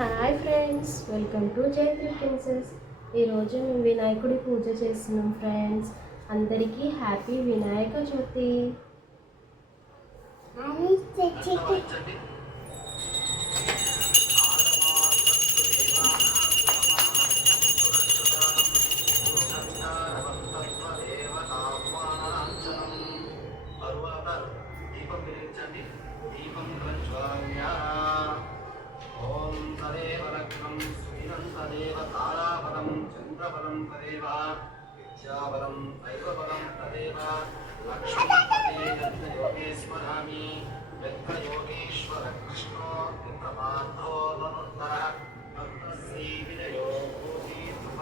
Hi friends, welcome to Jaitri princess. ఈరోజు మేము వినాయకుడి పూజ చేస్తున్నాం ఫ్రెండ్స్. అందరికీ హ్యాపీ వినాయక చవితి. ఓం తదేవ లగ్నం సుదినం తదేవ తారాబలం చంద్రబలం తదేవ విద్యాబలం దైవబలం తదేవ లక్ష్మీపతే యజ్ఞయోగేశ్వరామి యజ్ఞయోగేశ్వర కృష్ణో యజ్ఞపార్థో ధనుర్ధరః భక్తశ్రీ విజయో భూతి మమ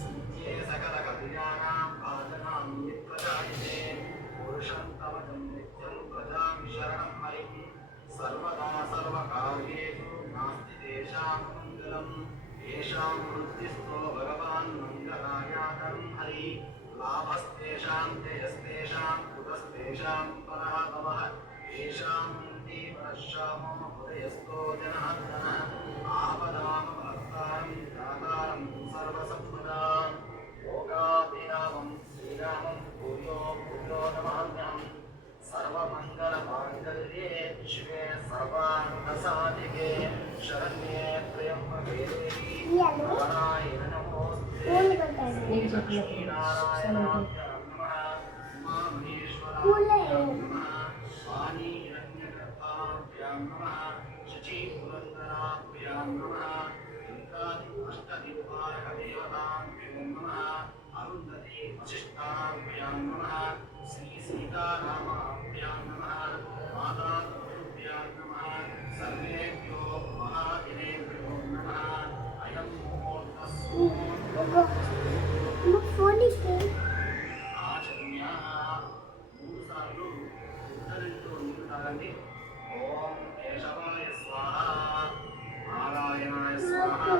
సూర్యే సకల కళ్యాణాం భాజనాం నిత్యజాయతే పురుషం తమజం నిత్యం ప్రజామి శరణం హరిం सर्वदा सर्वकार्येषु नास्ति तेषां मङ्गलं येषां वृत्तिस्थो भगवान् मङ्गलायातं हरि लाभस्तेषां तेजस्तेषां कुतस्तेषां परः भवः येषां दीपश्यामो हृदयस्थो जनार्दनः आपदामहर्तारं दातारं सर्वसम्पदा योगाभिरामं श्रीरामं भूयो भूयो नमाम्यहम् सर्वमङ्गलमाङ्गल्ये शिवे सर्वार्थसाधिके शरण्ये त्र्यम्बके देवी नारायण नमोऽस्ते लक्ष्मीनारायणाभ्यां नमः उमामहेश्वराभ्यां नमः वाणीरण्यगर्भाभ्यां नमः शचीपुरन्दराभ्यां नमः अष्टदिक्पालकदेवताभ्यो नमः अरुन्धती वसिष्ठाभ्यां नमः श्री सीतारामाभ्यां नमः माताभ्यां नमः सर्वेभ्यो महाविनेभ्यो नमः अयं मुहूर्तः आचम्यः मूरु सार्लु उद्धरिन्तु निरुतारंడి ओम केशवाय स्वाहा नारायणाय स्वाहा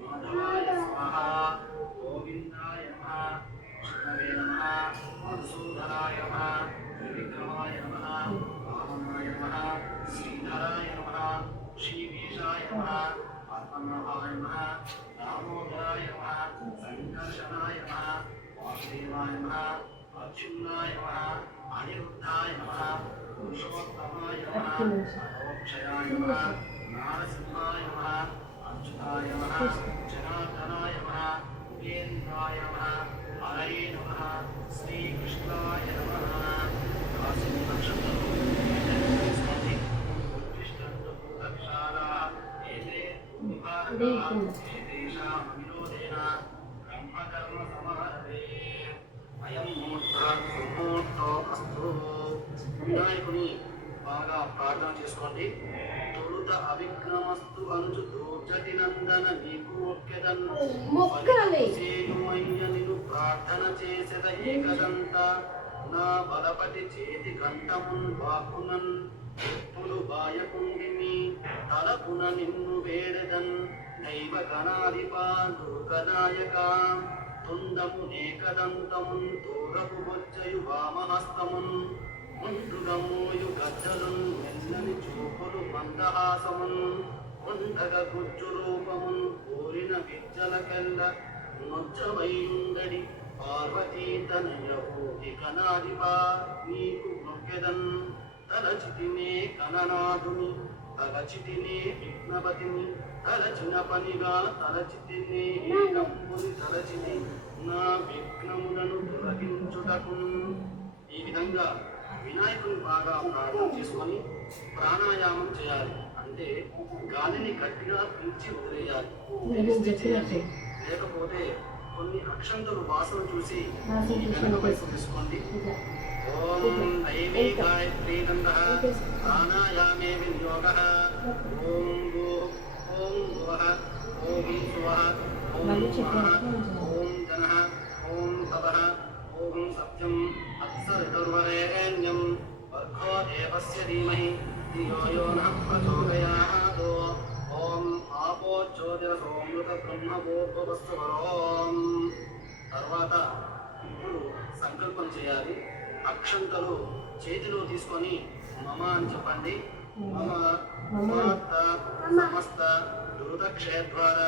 माधवाय स्वाहा गोविंदाय नमः विष्णवे नमः मधुसूदनाय नमः त्रिविक्रमाय नमः वामनाय नमः श्रीधराय नमः श्रीवेशाय नमः पद्मनाभाय नमः दामोदराय नमः संकर्षणाय नमः वासुदेवाय नमः अच्युताय नमः अनिरुद्धाय नमः पुरुषोत्तमाय नमः अनोक्षयाय नमः नारसिंहाय नमः अच्युताय नमः जनार्दनाय नमः उपेन्द्राय नमः हरये नमः श्रीकृष्णाय नमः एतेषामविरोधेन ब्रह्मकर्मसमारभे अयं मुहूर्तो अस्तु వినాయకుని బాగా ప్రార్థన చేసుకోండి. తొలుత అవిఘ్నమస్తు అనుచు దూర్జటి నందన నీకు మొక్కెదన్మయ్య నిన్ను ప్రార్థన చేసేద ఏకదంత నా బలపతి చేతి కంఠమున్ వాక్కునన్ ఎప్పుడు బాయకుండిని తలపున నిన్ను వేడదన్ దైవ గణాధిపా దుర్గనాయక తుండము నేకదంతమున్ తోరపు బొచ్చయు వామహస్తమున్ ముందుగమోయు గద్దలున్ మెల్లని చూపులు మందహాసమున్ ఉండగ గుజ్జు రూపమున్ కోరిన విద్యలకెల్ల నొచ్చవైయుండడి పార్వతీ తనయహోది కనాదిపా నీకు మొక్కెదన్ తలచితినే కననాథుని తలచితినే విఘ్నపతిని తలచిన పనిగా తలచితినే ఏకంపుని తలచితి నా విఘ్నములను తొలగించుటకు. ఈ విధంగా వినాయకుని బాగా ప్రార్థన చేసుకొని ప్రాణాయామం చేయాలి. అంటే గాలిని గట్టిగా పీల్చి వదిలేయాలి. లేకపోతే కొన్ని అక్షంతలు వాసన చూసి వెనక వైపు తీసుకోండి. ఓం దైవీ గాయత్రీ నందః ప్రాణాయామే వినియోగః. ఓం భూః ఓం భువః ఓం స్వః ఓం మహః ఓం జనః ఓం తపః ఓం సత్యం అత్సరితర్వరేణ్యం వర్గో దేవస్య ధీమహి ధియో యో నః ప్రచోదయాత్. ఓం ఆపో జ్యోతిరసోమృత బ్రహ్మభూర్భువస్సువరోం. తర్వాత ఇప్పుడు సంకల్పం చేయాలి. అక్షంతలు చేతిలో తీసుకొని మమ అని చెప్పండి. మమ సమస్త దురుతక్షేద్వార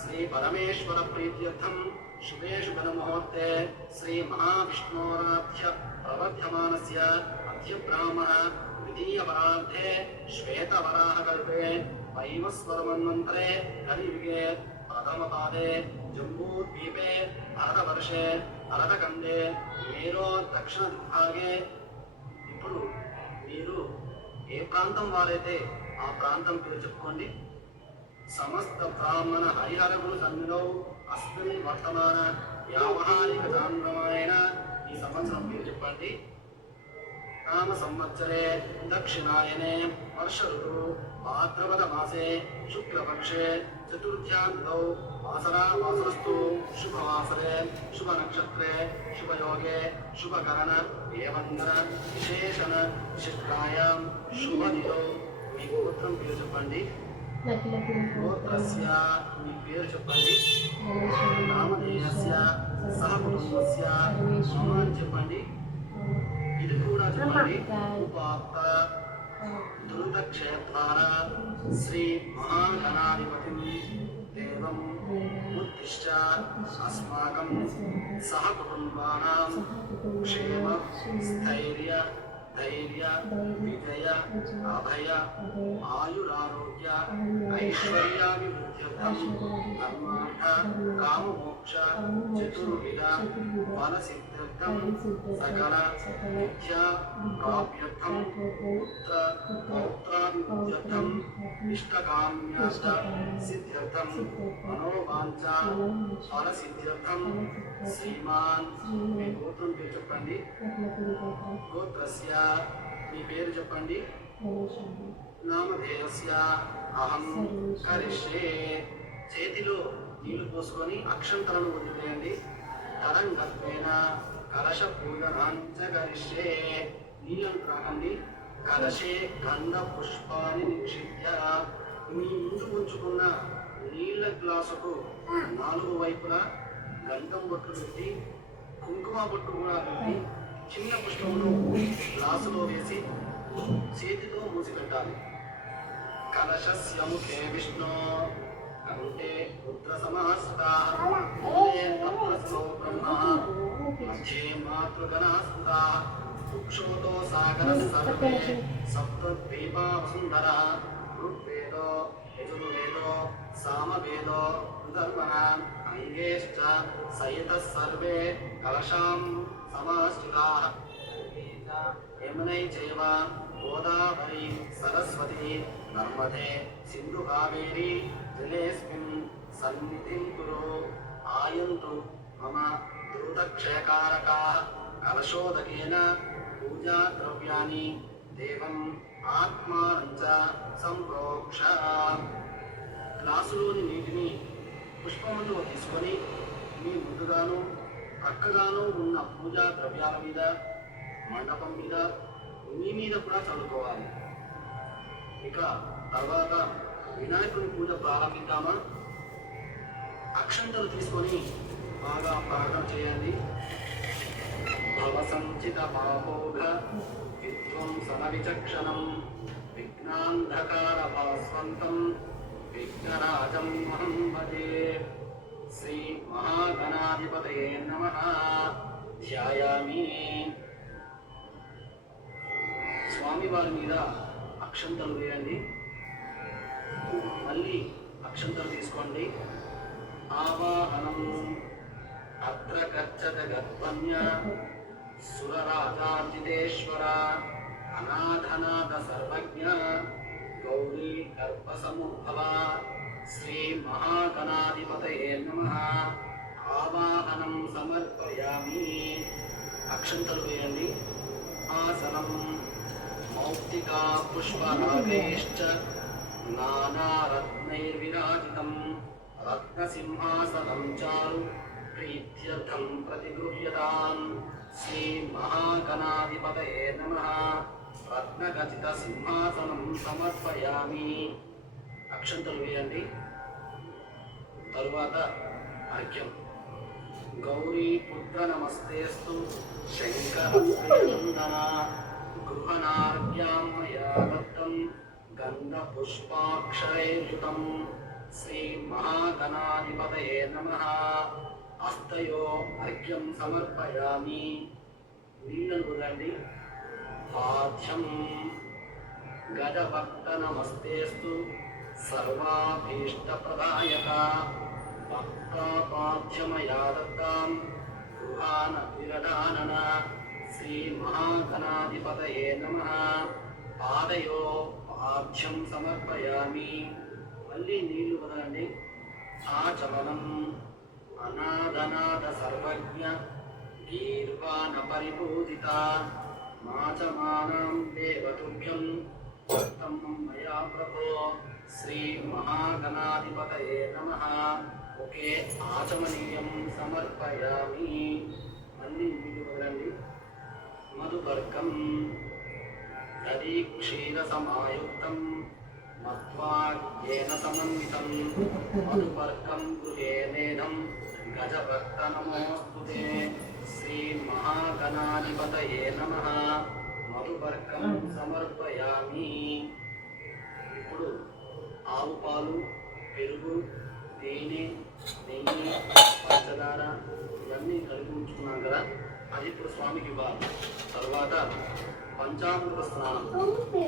శ్రీ పరమేశ్వర ప్రీత్యర్థం శుభే శుభన ముహూర్తే శ్రీ మహావిష్ణోరాధ్య ప్రవర్ధమానస్య అద్య బ్రాహ్మణ ద్వితీయ పరార్థే శ్వేతవరాహకల్పే వైవస్వరమన్వంతరే కలియుగే ప్రథమపాదే జంబూద్వీపే భరతవర్షే భరతఖండే మేరో దక్షిణ దిగ్భాగే. ఇప్పుడు మీరు ఏ ప్రాంతం వారైతే ఆ ప్రాంతం పేరు చెప్పుకోండి. సమస్త బ్రాహ్మణ హరిహరములు సన్నిధౌ అస్మిన్ వర్తమాన వ్యావహారిక చాంద్రమాయణ. ఈ సంవత్సరం పేరు చెప్పండి. నామ సంవత్సరే దక్షిణాయనే వర్ష ఋతు భాద్రపద మాసే శుక్లపక్షే చతుర్థ్యాంతౌ వాసరస్తు శుభవాసరే శుభ నక్షత్రే శుభయోగే శుభకరణ ఏవంగన విశేషణ విశిష్టాయాం శుభదినౌ. మీ గోత్రం పేరు చెప్పండి. గోత్రస్య మీ పేరు చెప్పండి. నామధేయస్య సహ కుటుంబస్య మమ అని చెప్పండి. ఇది కూడా చెప్పండి. ఉపాత్త ధృతక్షేత్రార శ్రీ మహాగణాధిపతిం దేవం ఉద్దిశ్య అస్మాకం సహ కుటుంబానాం క్షేమ స్థైర్య ధైర్య విజయ అభయ ఆయురారోగ్య ఐశ్వర్యాభివృద్ధ్యర్థం ధర్మార్థ కామమోక్ష చతుర్విధ ఫలసిద్ధ్యర్థం సకల విద్యా ప్రాప్త్యర్థం పుత్ర పౌత్రాభివృద్ధ్యర్థం ఇష్టకామ్యాష్ట సిద్ధ్యర్థం మనోవాంఛ ఫలసిద్ధ్యర్థం శ్రీమాన్. మీ గోత్రం పేరు చెప్పండి. గోత్రస్య మీ పేరు చెప్పండి. నామధేయస్య అహం కరిష్యే. చేతిలో నీళ్లు పోసుకొని అక్షంతలను వదిలేయండి. తరంగత్వేన కలశ పూజనాంచ కరిష్యే. నీళ్ళను త్రాగండి. కలశే గంధ పుష్పాన్ని నిక్షిప్య. మీ ముందు ఉంచుకున్న నీళ్ల గ్లాసుకు 4 వైపులా గంధం బొట్లు పెట్టి కుంకుమ బొట్టు కూడా పెట్టి చిన్న పుష్పమును గ్లాసులో వేసి చేతితో మూసిపెట్టాలి. కలశస్య ముఖే విష్ణు కంఠే రుద్ర సమాశ్రితాః తత్రస్థో బ్రహ్మ మధ్యే మాతృగణాః వృక్షోతో సాగరః సర్వే సప్తద్వీపా వసుంధరః ఋగ్వేదో యజుర్వేదో సామవేదో ధర్మః అంగేశ్చ సహితః సర్వే కలశాం సమాశ్రితాః. యమునై చైవ గోదావరి సరస్వతి నర్మదే సింధు కావేరీ జలేస్మిన్ సన్నిధిం కురు. ఆయంతు మమ ధృతక్షయకారకాః కలశోదకేన పూజా ద్రవ్యాని దేవం ఆత్మానం చ సంప్రోక్ష. గ్లాసులోని నీటిని పుష్పములో తీసుకొని మీ ముందుగాను పక్కగాను ఉన్న పూజా ద్రవ్యాల మీద, మండపం మీద, మీ మీద కూడా చదువుకోవాలి. ఇక తర్వాత వినాయకుని పూజ ప్రారంభిద్దామా? అక్షంతలు తీసుకొని బాగా ప్రార్థన చేయండి. భవసంచిత పాపోఘ విధ్వంసన విచక్షణం విఘ్నాంధకార భాస్వంతం విఘ్నరాజం మహం భజే. శ్రీ మహాగణాధిపతయే నమః. ధ్యాయామి. స్వామివారి మీద అక్షంతలు వేయండి. మళ్ళీ అక్షంతలు తీసుకోండి. ఆవాహనం. అత్ర గచ్చత గర్భన్య సురరాజార్జితేశ్వర అనాథనాథ సర్వజ్ఞ గౌరీ గర్భసముద్భవ. శ్రీ మహాగణాధిపతయే నమః. ఆవాహనం సమర్పయామి. అక్షంతలు వేయండి. ఆసనం. మౌక్తికా పుష్పరాగైశ్చ నానారత్నైర్విరాజితం రత్నసింహాసనం చారు ప్రీత్యర్థం ప్రతిగృహ్యతాం. శ్రీ మహాగణాధిపతయే నమః. రత్నఖచిత సింహాసనం సమర్పయామి. అక్షంతలు వేయండి. తరువాత అర్ఘ్యం. గౌరీ పుత్ర నమస్తేస్తు శంకర ప్రియనందన గృహనార్ఘ్యాం మయా దత్తం गन्धपुष्पाक्षरैर्युतं श्रीमहागणाधिपतये नमः। हस्तयो अर्घ्यं समर्पयामि। नीళ్ళను వదలండి. పాఠ్యం गजभक्तनमस्तेस्तु सर्वाभीष्टप्रदायक भक्तापाध्यमया दत्तां गृहाण विरदानन श्रीमहागणाधिपतये नमः। पादयो पाद्यं समर्पयामि। మళ్ళీ నీళ్లు వదలండి. ఆచమనం అనాదనాద సర్వజ్ఞ గీర్వాణ పరిపూజిత మాచమానం దేవతుభ్యం భక్తం మయా ప్రభో శ్రీమహాగణాధిపతయే నమః. ఒకే ఆచమనీయం సమర్పయామి. మళ్ళీ నీళ్లు వదలండి. మధుపర్కం దధీక్షీరసమాయుక్తం మధ్వాజ్ఞేన సమన్వితం మధుపర్కం గృహే నేదం గజభక్త నమోస్తుతే శ్రీమహాగణాధిపతయే నమః. మధుపర్కం సమర్పయామి. ఇప్పుడు ఆవు పాలు, పెరుగు, తేనె, నెయ్యి, పంచదార ఇవన్నీ కలిపి ఉంచుకున్నాం కదా, అది ఇప్పుడు స్వామికి ఇవ్వాలి. తర్వాత పంచామృత స్నానం,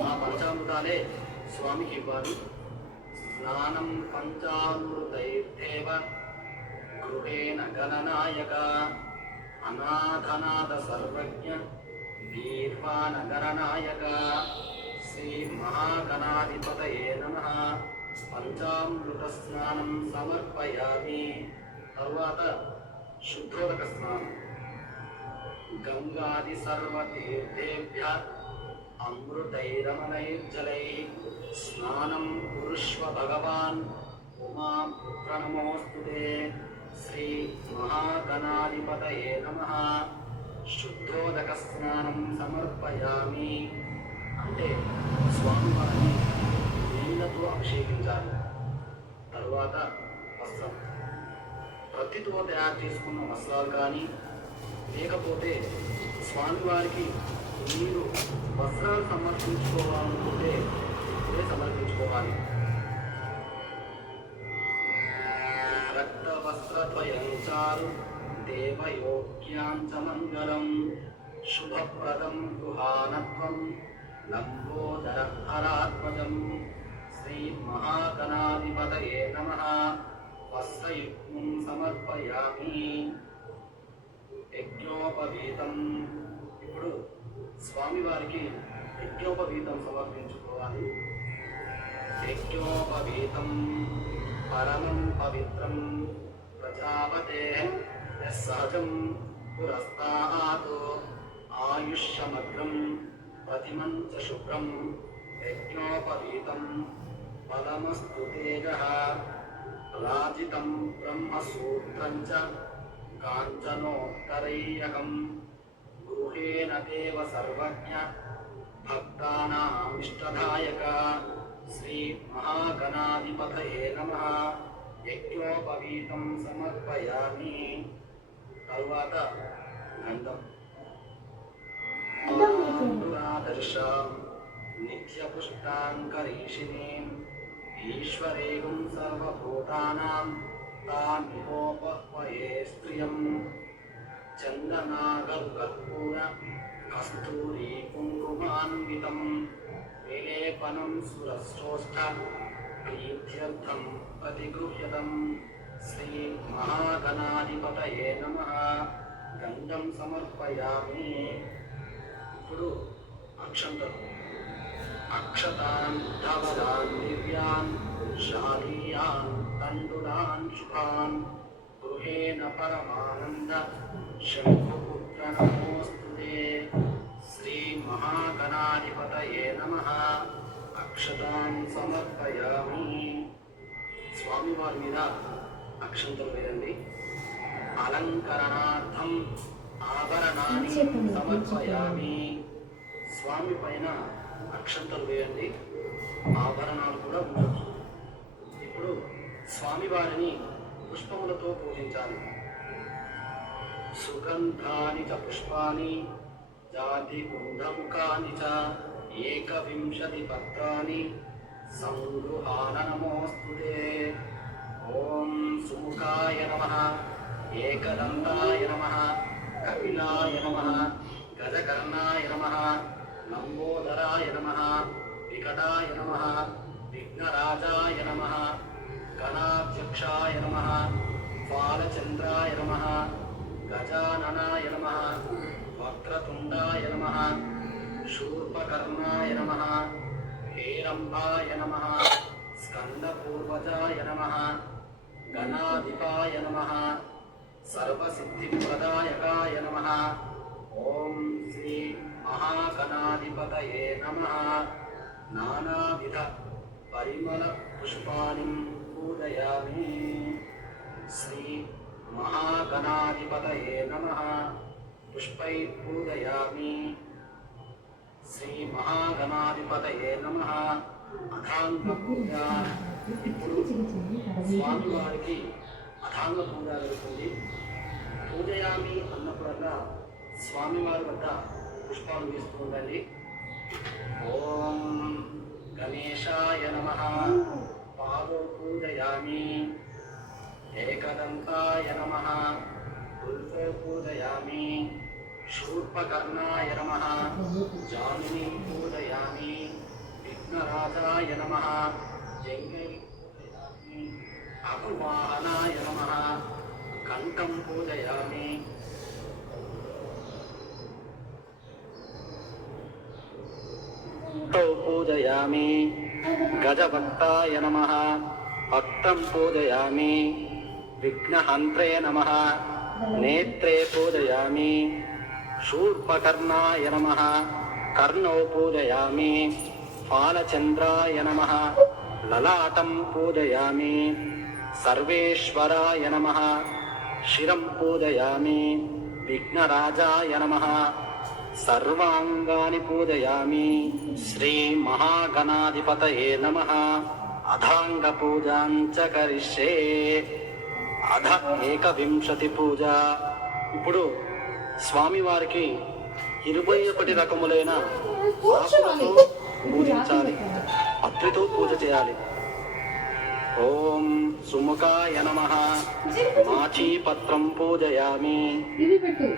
ఆ పంచామృతాలే స్వామికి ఇవ్వాలి. స్నానం పంచామృతైర్దేవ గృహేణ గణనాయక అనాథనాథ సర్వజ్ఞ గీర్వాణ గణనాయక శ్రీమహాగణాధిపతయే నమః. పంచామృత స్నానం సమర్పయామి. తరువాత శుద్ధోదక స్నానం. గంగాది సర్వతీర్థేభ్య అమృతైరమనైర్జలైః స్నానం కురుష్వ భగవాన్ ఉమాం ప్రణమోస్తుతే శ్రీ మహాగణాధిపతయే నమః. శుద్ధోదక స్నానం సమర్పయామి. అంటే స్వామివారిని నీళ్లతో అభిషేకించాలి. తరువాత వస్త్రం, ప్రతితో తయారు చేసుకున్న వస్త్రాలు కానీ లేకపోతే స్వామివారికి మీరు వస్త్రాలు సమర్పించుకోవాలనుకుంటే ఇప్పుడే సమర్పించుకోవాలి. రక్తవస్త్రద్వయం చారు దేవయోగ్యాంచ మంగళం శుభప్రదం గృహానత్వం లంబోదర హరాత్మజం శ్రీమహాగణాధిపతయే నమః. వస్త్రయుగ్మం సమర్పయామి. యజ్ఞోపవీతం, ఇప్పుడు స్వామివారికి యజ్ఞోపవీతం సమర్పించుకోవాలి. యజ్ఞోపవీతం పరమం పవిత్రం ప్రజాపతే సహజం పురస్తాత్ ఆయుష్యమగ్రం ప్రతిమం చ శుభ్రం యజ్ఞోపవీతం ఫలమస్తు తేజః రాజితం బ్రహ్మసూత్రం చ కాంచనోత్తరైయకం గృహేణ దేవ సర్వజ్ఞ భక్తానామిష్టదాయక శ్రీ మహాగణాధిపతయే నమః. యజ్ఞోపవీతం సమర్పయామి. తరువాత గంధం. ఆదర్శాం నిత్యపుష్టాంకరీషిణీం ఈశ్వరేయం సర్వభూతానాం తామిహోపహ్వయే స్త్రియం చందనాగర్కర్పూర కస్తూరీ కుంకుమాన్వితం విలేపనం సురశ్రోష్ఠ ప్రీత్యర్థం ప్రతిగృహ్యతం శ్రీ మహాగణాధిపతయే నమః. గంధం సమర్పయామి. ఇప్పుడు అక్షంతలు. అక్షతాన్ ధవలాన్ దివ్యాన్ శాలీయాన్ తండులాన్ శుభాన్ గృహేణ పరమానంద శంభుపుత్ర నమోస్తుతే శ్రీ మహాగణాధిపతయే నమః. అక్షతాన్ సమర్పయామి. స్వామివారి మీద అక్షంతలు వేయండి. అలంకరణార్థం ఆభరణాన్ని సమర్పయామి. స్వామి పైన అక్షంతలు వేయండి, ఆభరణాలు కూడా ఉండొచ్చు. ఇప్పుడు స్వామివారిని పుష్పములతో పూజించాలి. సుగంధాని చ పుష్పాని జాతి కుంధముఖాని చ ఏకవింశతి పత్రాని संगृहान नमोस्तुते। ओम सुमुखाय नमः, एकदंताय नमः, कपिलाय नमः, गजकर्णाय नमः, लंबोदराय नमः, विकटाय नमः, विघ्नराजाय नमः, गणाध्यक्षाय नमः, बालचंद्राय नमः, गजाननाय नमः, वक्रतुंडाय नमः, शूर्पकर्णाय नमः, हेरम्बाय नमः, स्कंदपूर्वजाय नमः, गणाधिपाय नमः, सर्वसिद्धिप्रदायकाय नमः। ओम श्री महागणाधिपतये नमः। नानाविध परिमल पुष्पाणि पूजयामि। श्री महागणाधिपतये नमः। पुष्पै पूजयामि। श्री महागणाधिपतये नमः। अथांग पूजा। ఇప్పుడు స్వామివారికి అథాంగ పూజ జరుగుతుంది. పూజయామి అన్నప్పుడల్లా స్వామివారి వద్ద పుష్పాలు వేస్తూ ఉండాలి. ఓం గణేశాయ నమః. పాదో పూజయామి. ఏకదంతాయ నమః. తుల్సో పూజయామి. శూర్పకర్ణాయ నమః. జామిని పూజయామి. విఘ్నరాజాయ నమః. జంగై పూజయామి. అకువాహనాయ నమః. కంఠం పూజయామి. పూజయామి. గజభక్తాయ నమః. భక్తం పూజయామి. విఘ్నహంత్రే నమః. నేత్రే పూజయామి. శూర్పకర్ణాయ నమః. కర్ణౌ పూజయామి. ఫాలచంద్రాయ నమః. లలాటం పూజయామి. సర్వేశ్వరాయ నమః. శిరం పూజయామి. విఘ్నరాజాయ నమః. సర్వాంగాని పూజయామి. శ్రీ మహాగణాధిపతయే నమః. అథాంగ పూజాం చ కరిష్యే. అధ ఏకవింశతి పూజ. ఇప్పుడు స్వామివారికి 21 రకములైన ఆకులతో పూజించాలి. పత్రితో పూజ చేయాలి. ఓం సుముఖాయ నమః. మాచీపత్రం పూజయామి.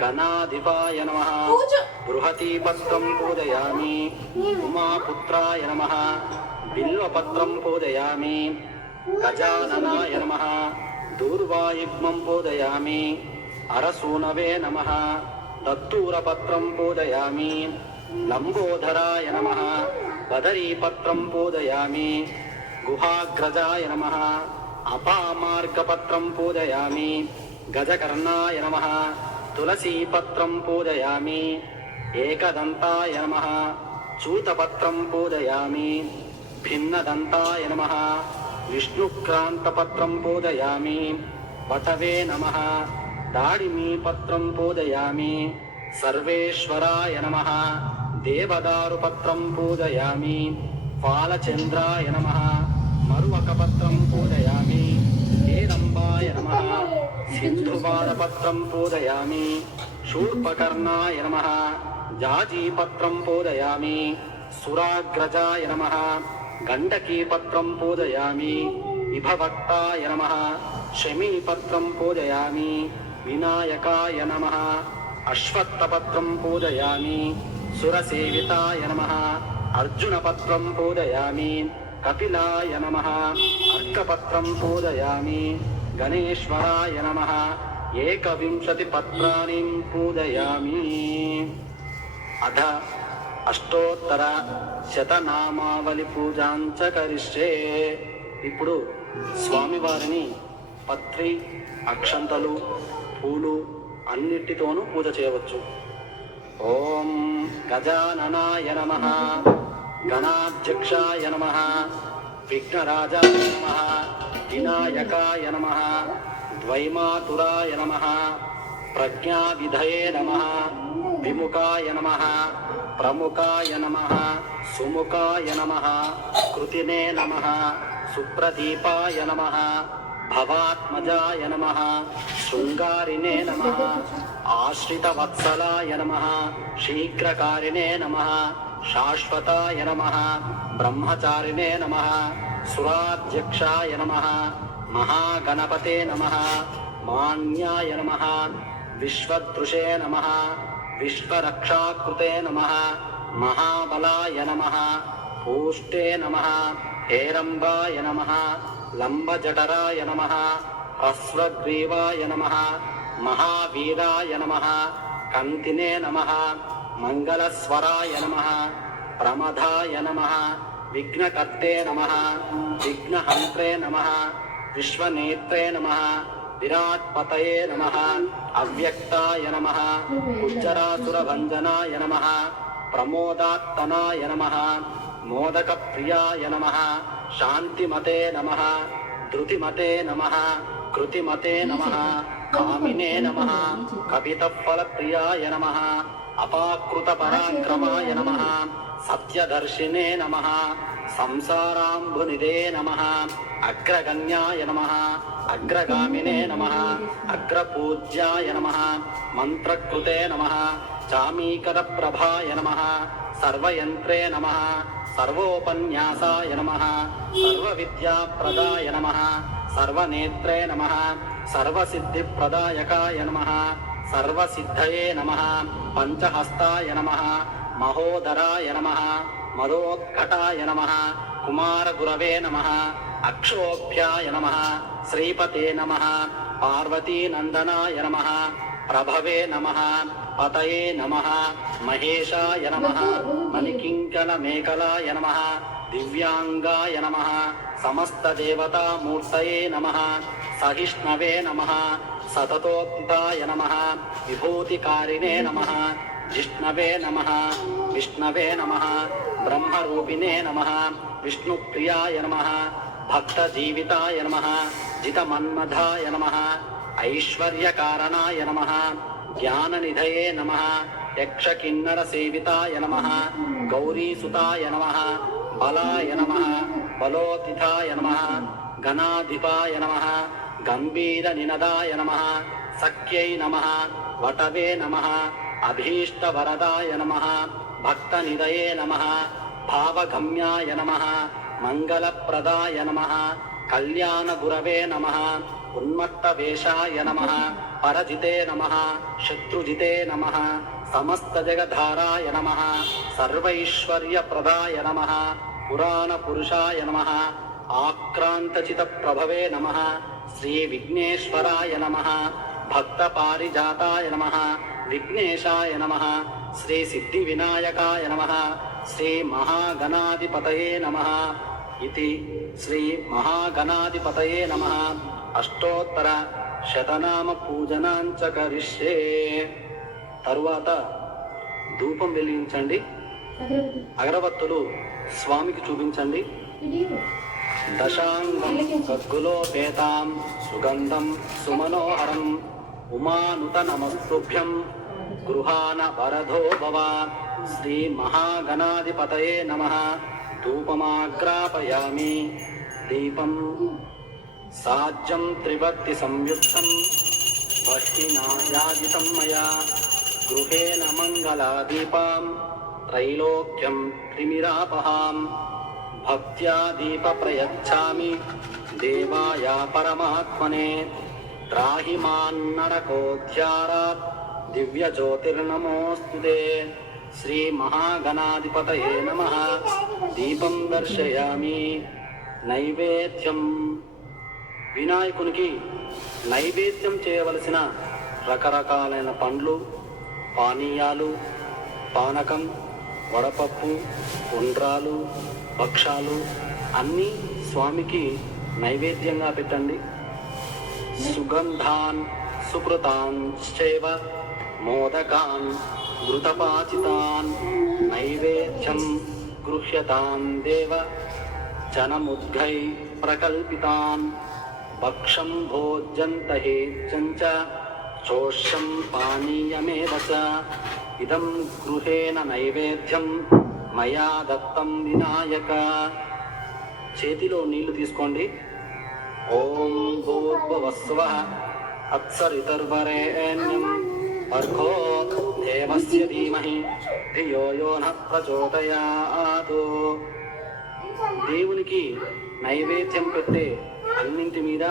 గణాధిపాయ నమః. బృహతీపత్రం పూజయామి. ఉమాపుత్రాయ నమః. బిల్వపత్రం పూజయామి. గజాననాయ నమః. దూర్వాయుగ్మం పూజయామి. అరసూనవే నమః. దత్తూరపత్రం పూజయామి. లంబోదరాయ నమః. బదరీపత్రం పూజయామి. గుహాగ్రజాయ నమః. అపామార్గపత్రం పూజయామి. గజకర్ణాయ నమః. తులసీపత్రం పూజయామి. ఏకదంతాయ నమః. చూతపత్రం పూజయామి. భిన్నదంతాయ నమః. విష్ణుక్రాంతపత్రం పూజయామి. వటవే నమః. దాడిమీపత్రం పూజయామి. సర్వేశ్వరాయ నమః. దేవదారుపత్రం పూజయామి. ఫాలచంద్రాయ నమః. మరువకపత్రం పూజయామి. హేరంబాయ నమః. సింధుపాదపత్రం పూజయామి. శూర్పకర్ణాయ నమః. జాజీపత్రం పూజయామి. సురాగ్రజాయ నమః. గండకీపత్రం పూజయామి. విభవక్తాయ నమః. శమీపత్రం పూజయామి. వినాయకాయ నమః. అశ్వత్థపత్రం పూజయామి. సురసేవితాయ నమః. అర్జునపత్రం పూజయామి. కపిలాయ నమః. అర్కపత్రం పూజయామి. గణేశ్వరాయ నమః. 21 పత్రాణి పూజయామి. అధ అష్టోత్తర శతనామావళి పూజాం చ కరిష్యే. ఇప్పుడు స్వామివారిని పత్రి, అక్షంతలు, పూలు అన్నిటితోనూ పూజ చేయవచ్చు. ఓం గజాననాయ నమః. గణాధ్యక్షాయ నమః. విఘ్నరాజాయ నమః. వినాయకాయ నమః. ద్వైమాతురాయ నమః. ప్రజ్ఞావిధయే నమః. విముఖాయ నమః. ప్రముఖాయ నమః. సుముఖాయ నమః. కృతినే నమః. సుప్రదీపాయ నమః. భవాత్మజాయ నమః. శృంగారినే నమః. ఆశ్రితవత్సలాయ నమః. శీఘ్రకారిణే నమః. శాశ్వతాయ నమః బ్రహ్మచారిణే నమః సురాధ్యక్షాయ నమః మహాగణపతే నమః మాన్యాయ నమః విశ్వదృశే నమః విశ్వరక్షాకృతే నమః మహాబలాయ నమః పూష్టే నమః హేరంబాయ నమః లంబజఠరాయ నమః హ్రస్వగ్రీవాయ నమః మహావీరాయ నమః కంతినే నమః మంగళస్వరాయ నమః ప్రమదాయ నమః విఘ్నకర్తే నమః విఘ్నహంత్రే నమః విశ్వనేత్రే నమః విరాట్పతయే నమః అవ్యక్తాయ నమః ఉజ్జరాసురభంజనాయ నమః ప్రమోదాత్తనాయ నమః మోదకప్రియాయ నమః శాంతిమతే నమః ధృతిమతే నమః కృతిమతే నమః కామినే నమః కపితఫలప్రియాయ నమః అపాకృతపరాక్రమాయ నమః సత్యదర్శినే నమః సంసారాంబునిదే నమః అగ్రగణ్యాయ నమః అగ్రగామినే నమః అగ్రపూజ్యాయ నమః మంత్రకృతే నమః చామీకరప్రభాయ నమః సర్వయంత్రే నమః సర్వోపన్యాసాయ నమః సర్వవిద్యాప్రదాయ నమః సర్వనేత్రే నమః సర్వసిద్ధిప్రదాయకాయ నమః సర్వసిద్ధయే నమః పంచహస్తాయ నమః మహోదరాయ నమః మదోత్కటాయ నమః కుమారగురవే నమః అక్షోభ్యాయ నమః శ్రీపతే నమః పార్వతీనందనాయ నమః ప్రభవే నమః పతయే నమః మహేశాయ నమః మణికింకణమేకలాయ నమః దివ్యాంగాయ నమః సమస్తదేవతామూర్తయే నమః సహిష్ణవే నమః సతతోత్థితాయ నమః విభూతికారిణే నమః జిష్ణవే నమః విష్ణవే నమః బ్రహ్మరూపిణే నమః విష్ణుప్రియాయ నమః భక్తజీవితాయ నమః జితమన్మధాయ నమః ఐశ్వర్యకారణాయ నమః జ్ఞాననిధయే నమః యక్షకిన్నరసేవితాయ నమః గౌరీసుతాయ నమః బలాయ నమః బలోతిథాయ నమః గణాధిపాయ నమః గంభీరనినదాయ నమః సఖ్యై నమః వటవే నమః అభీష్టవరదాయ నమః భక్తనిదయే నమః భావగమ్యాయ నమః మంగళప్రదాయ నమః కళ్యాణగురవే నమః ఉన్మత్తవేషాయ నమః పరజితే నమః శత్రుజితే నమః సమస్తజగద్ధారాయ నమః సర్వైశ్వర్యప్రదాయ నమః పురాణపురుషాయ నమః ఆక్రాంతచితప్రభవే నమః శ్రీవిఘ్నేశ్వరాయ నమః భక్తపారిజాతాయ నమః విఘ్నేశాయ నమః శ్రీసిద్ధివినాయకాయ నమః శ్రీమహాగణాధిపతయే నమః ఇది శ్రీమహాగణాధిపతయే నమః అష్టోత్తర శతనామ పూజనాంచ కరిష్యే. తరువాత ధూపం వెలిగించండి, అగరబత్తులు స్వామికి చూపించండి. దశాంగం గద్గులోపేతాం సుగంధం సుమనోహరం ఉమానుత నమస్తుభ్యం గృహాన వరదో భవ. శ్రీ మహాగణాధిపతయే నమః. ధూపమాగ్రాపయామి. దీపం సాజ్యం త్రివర్తి సంయుక్తం వష్టినాయాజితం మయా గృహేణ మంగళాదీపాం త్రైలోక్యం త్రిమిరాపహాం భక్త్యా దీప ప్రయచ్ఛామి దేవాయ పరమాత్మనే. త్రాహి మాన్నరకోధ్యారాత్ దివ్య జ్యోతిర్నమోస్తుతే. శ్రీ మహాగణాధిపతయే నమః. దీపం దర్శయామి. నైవేద్యం. వినాయకునికి నైవేద్యం చేయవలసిన రకరకాలైన పండ్లు, పానీయాలు, పానకం, వడపప్పు, ఉండ్రాలు, భక్షాలు అన్నీ స్వామికి నైవేద్యంగా పెట్టండి. సుగంధాన్ సుకృతాన్ చైవ మోదకాన్ ఘృతపాచితాన్ నైవేద్యం గృహ్యతాన్ దేవ జనముద్ఘై ప్రకల్పితాన్. భక్షం భోజ్యంతహేజ్యం చ చోష్యం పానీయమేవ చ. ఇదం గృహేణ నైవేద్యం మయా దత్తం వినాయక. చేతిలో నీళ్లు తీసుకోండి. ఓం భూర్భువస్సువః అత్సరితర్వరేణ్యం భర్గో దేవస్య ధీమహి ధియో యో న ప్రచోదయాత్. దేవునికి నైవేద్యం పెట్టే అన్నింటి మీద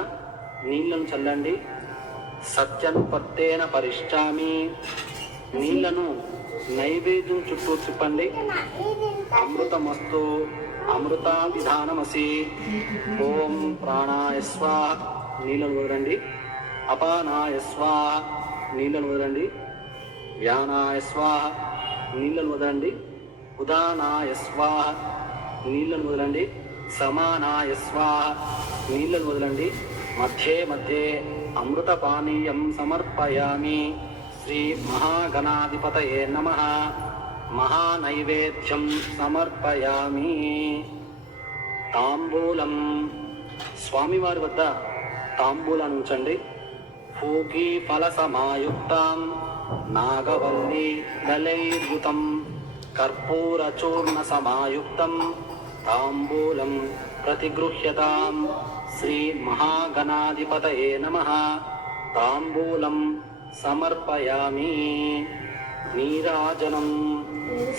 నీళ్లను చల్లండి. సత్యనుపత్తేన పరిష్టామి. నీళ్లను నైవేద్యం చుట్టూ తిప్పండి. అమృతమస్తు అమృతాభిధానమసి. ఓం ప్రాణాయ స్వాహ నీళ్లను వదలండి. అపానాయ స్వాహ నీళ్లను వదలండి. వ్యానాయ స్వాహ నీళ్లను వదలండి. ఉదానాయ స్వాహ నీళ్లను వదలండి. సమానాయ స్వాహ నీళ్లను వదలండి. మధ్యే మధ్యే అమృతపానీయం సమర్పయామి. శ్రీ మహాగణాధిపతయే నమః. మహానైవేద్యం సమర్పయామి. తాంబూలం. స్వామివారి వద్ద తాంబూలాన్ని ఉంచండి. పూకీ ఫల సమాయుక్తం నాగవల్లి దళైర్యుతం కర్పూర చూర్ణ సమాయుక్తం తాంబూలం ప్రతిగృహ్యతాం. శ్రీ మహాగణాధిపతయే నమః. తాంబూలం సమర్పయామి. నీరాజనం.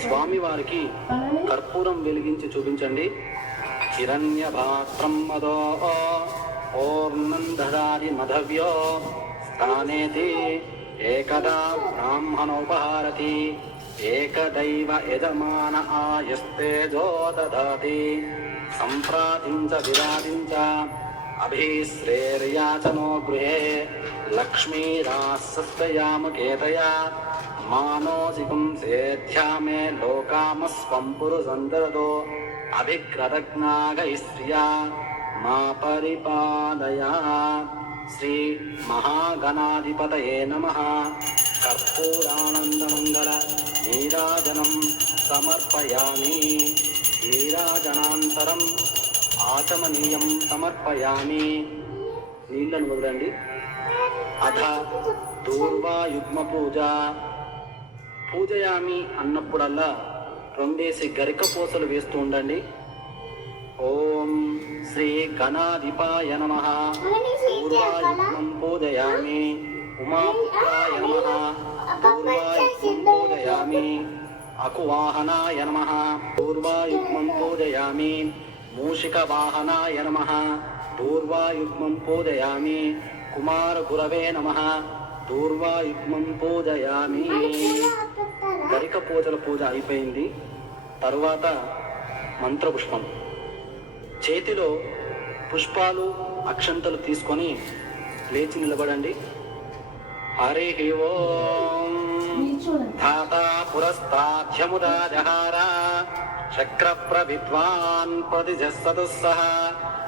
స్వామివారికి కర్పూరం వెలిగించి చూపించండి. హిరణ్యపాత్రం మదో ఓర్ణం దదాది మధవ్యో స్థానేతి ఏకదా బ్రాహ్మణోపహారతి ఏకదైవ యజమాన ఆయస్తేజో దదాతి. సంప్రాతించ విరాజించ అభిశ్రేర్యాచనో గృహే లక్ష్మీరాస్సయామకేతయా మానోసికం సేధ్యామే లోకామస్వం పురుషందరదో అభిక్రతజ్ఞాగైశ్రియా మా పరిపాలయా. శ్రీ మహాగణాధిపతయే నమః. కర్పూరానందమంగళ నీరాజనం సమర్పయామి. నీరాజనాంతరం ఆచమనీయం సమర్పయామి. నీళ్లను వదలండి. అథ దూర్వాయుగ్మ పూజ. పూజయామి అన్నప్పుడల్లా 2 గరిక పూసలు వేస్తూ ఉండండి. ఓం శ్రీ గణాధిపాయ నమః. పూర్వాయుగ్మం పూజయామి. ఉమాపుత్రాయ నమః. పూర్వాయుగ్మం పూజయామి. అకువాహనాయ నమః. పూర్వాయుగ్మం పూజయామి. మూషికవాహనాయ నమః. పూర్వాయుగ్మం పూజయామి. కుమార గురవే నమః. పూర్వాయుగ్మం పూజయామి. గరిక పూజల పూజ అయిపోయింది. తరువాత మంత్రపుష్పం. చేతిలో పుష్పాలు అక్షంతలు తీసుకొని లేచి నిలబడండి. హరి ఓం. ధాతా పురస్తాధ్యముదా జహార చక్ర ప్రవిద్వాన్ ప్రతిజస్సదుస్సహ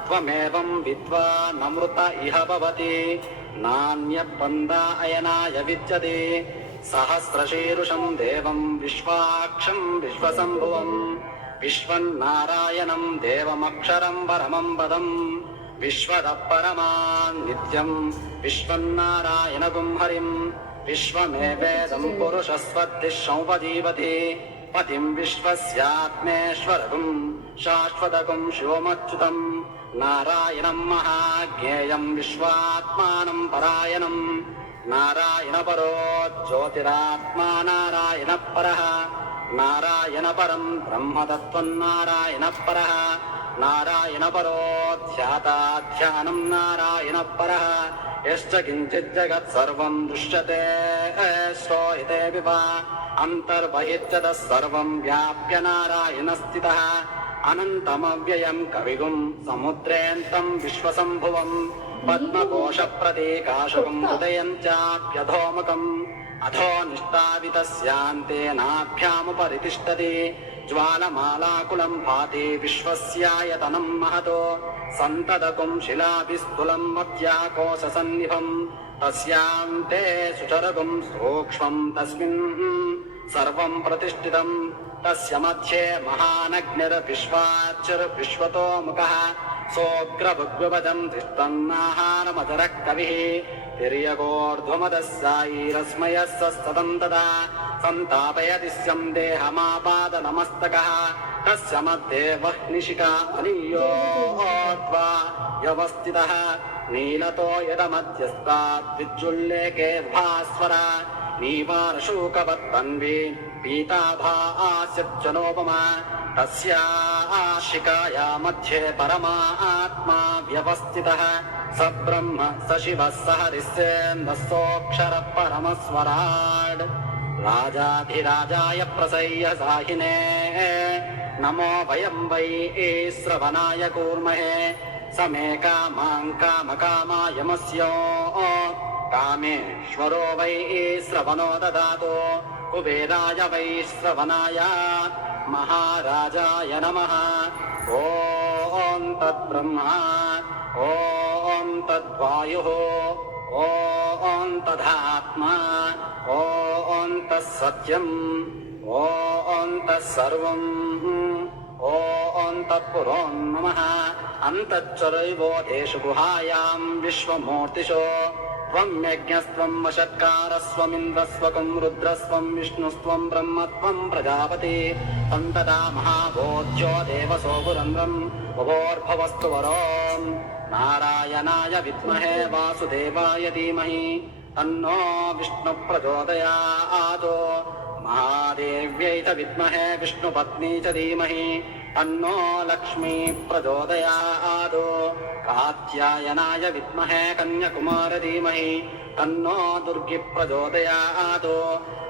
త్వమేవం విద్వానమృత ఇహ భవతి నాణ్య పందాయనాయ విద్యతే. సహస్రశీరుషం దేవం విశ్వాక్షం విశ్వసంభువం విశ్వన్నారాయణం దేవమక్షరం పరమం పదం విశ్వదపరమాన్ నిత్యం విశ్వన్నారాయణగుం హరిం విశ్వమేవేదం పురుషస్వద్దిశౌపజీవతి పతిం విశ్వస్యాత్మేశ్వరగుం శాశ్వతగుం శివమచ్యుతం నారాయణం మహాజ్ఞేయం విశ్వాత్మానం పరాయణం నారాయణ పరో జ్యోతిరాత్మా నారాయణ పరః నారాయణ పరం బ్రహ్మతత్వం నారాయణ పరః నారాయణ పరో ధ్యాతాధ్యానం నారాయణ పరః యశ్చ కించిత్ జగత్ సర్వం దృశ్యతే శ్రోయతే వివ అంతర్బహిర్జగతః సర్వం వ్యాప్య నారాయణ స్థితః అనంతమవ్యయం కవిగుం సముద్రేంతం విశ్వసంభువం పద్మకోశ ప్రతీకాశకం హృదయం చాప్యధోముఖం అధో నిష్టావితస్యాంతే నాభ్యాముపరితిష్టతి జ్వాలమాలాకులం భాతి విశ్వస్యాయతనం మహతో సంతదకుం శిలాభిస్థులం మధ్యాకోశ సన్నిభం తస్యాంతే సుచరగుం సూక్ష్మం తస్మిన్ సర్వం ప్రతిష్ఠితం తస్య మధ్యే మహానగ్నిర్విశ్వాచిర్విశ్వతో ముఖః సోగ్రభుగ్వజం తిష్టన్నాహారమధరః కవిః తిర్యగోర్ధ్వమదస్సాయీరస్మయస్సస్తతం తదా సంతాపయతి స్యం దేహమాపాదనమస్తకః తస్య మధ్యే వహ్నిశిఖా అలీయోద్వా వ్యవస్థితః నీలతో యదమధ్యస్థాద్ విద్యుల్లేకే భాస్వర నీవారశోకవత్తన్వి పీతాభాస్యచ్చనోపమా తస్యాశికాయా మధ్యే పరమాత్మా వ్యవస్థితః స బ్రహ్మ స శివः స హరిస్సేంద్రస్సోక్షర పరమస్వరాడ్ రాజాధిరాజాయ ప్రసయ్య సాహినే నమో వయం వై శ్రవణాయ కూర్మహే సమే కామాం కామకామాయమస్యో కామేశ్వరో వై శ్రవణో దదాతు కుబేరాయ వై శ్రవణాయ మహారాజాయ నమః. ఓం తద్బ్రహ్మ ఓం తద్వాయుః ఓం తదాత్మా ఓం తత్సత్యం ఓం తత్సర్వం ఓం తత్పురోం నమః. అంతఃచరైవోదేషు గుహాయాం విశ్వమూర్తిషో త్వం యజ్ఞస్త్వం వషట్కారస్వమింద్రస్వకం రుద్రస్వం విష్ణుస్త్వం బ్రహ్మత్వం ప్రజాపతి తం తదా మహాభోజ్యో దేవసో పురంద్రం వభోర్భవస్తు వరోం నారాయణాయ విద్మహే వాసుదేవాయ ధీమహి తన్నో విష్ణు ప్రచోదయాత్. మహాదేవ్యై చ విద్మహే విష్ణుపత్నీ చ ధీమహి తన్నో లక్ష్మీ ప్రచోదయాత్. కాత్యాయనాయ విద్మహే కన్యాకుమార ధీమహి తన్నో దుర్గి ప్రచోదయాత్.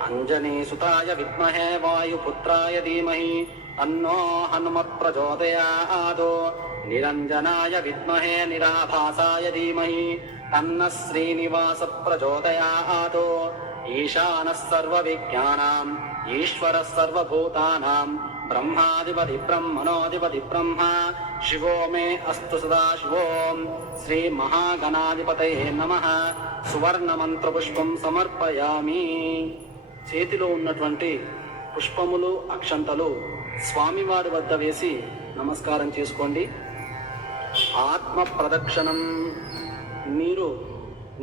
అంజనీసుతాయ విద్మహే వాయుపుత్రాయ ధీమహి తన్నో హనుమత్ ప్రచోదయాత్. నిరంజనాయ విద్మహే నిరాభాసాయ ధీమహి తన్న శ్రీనివాస ప్రచోదయాత్. ఈశానః సర్వవిజ్ఞానాం ఈశ్వరః సర్వభూతానాం బ్రహ్మాధిపతి బ్రహ్మణోధిపతి బ్రహ్మ శివో మే అస్తు సదాశివో. శ్రీ మహాగణాధిపతయే నమః. సువర్ణ మంత్ర పుష్పం సమర్పయామి. చేతిలో ఉన్నటువంటి పుష్పములు అక్షంతలు స్వామివారి వద్ద వేసి నమస్కారం చేసుకోండి. ఆత్మ ప్రదక్షిణం. మీరు